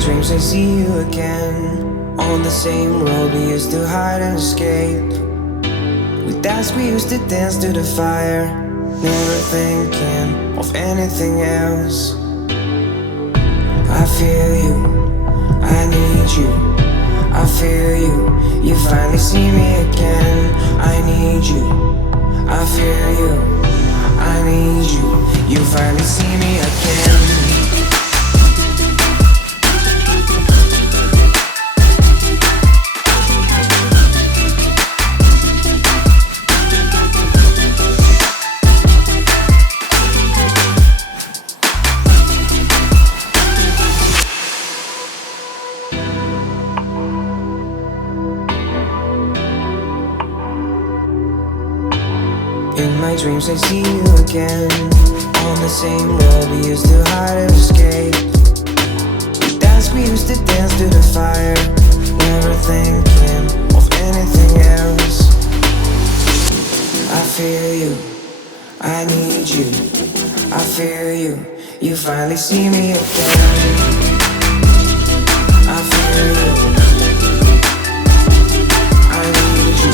dreams I see you again, on the same road we used to hide and escape. With us we used to dance to the fire, never thinking of anything else. I feel you, I need you, I feel you, you finally see me again. I need you, I feel you, I need you, you finally see me again. In my dreams I see you again, on the same road we used to hide and escape. With us we used to dance to the fire, never thinking of anything else. I feel you, I need you, I feel you, you finally see me again. I feel you, I need you,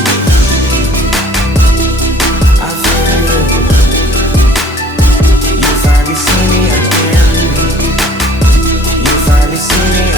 I feel you, you finally see me again. You finally see me again.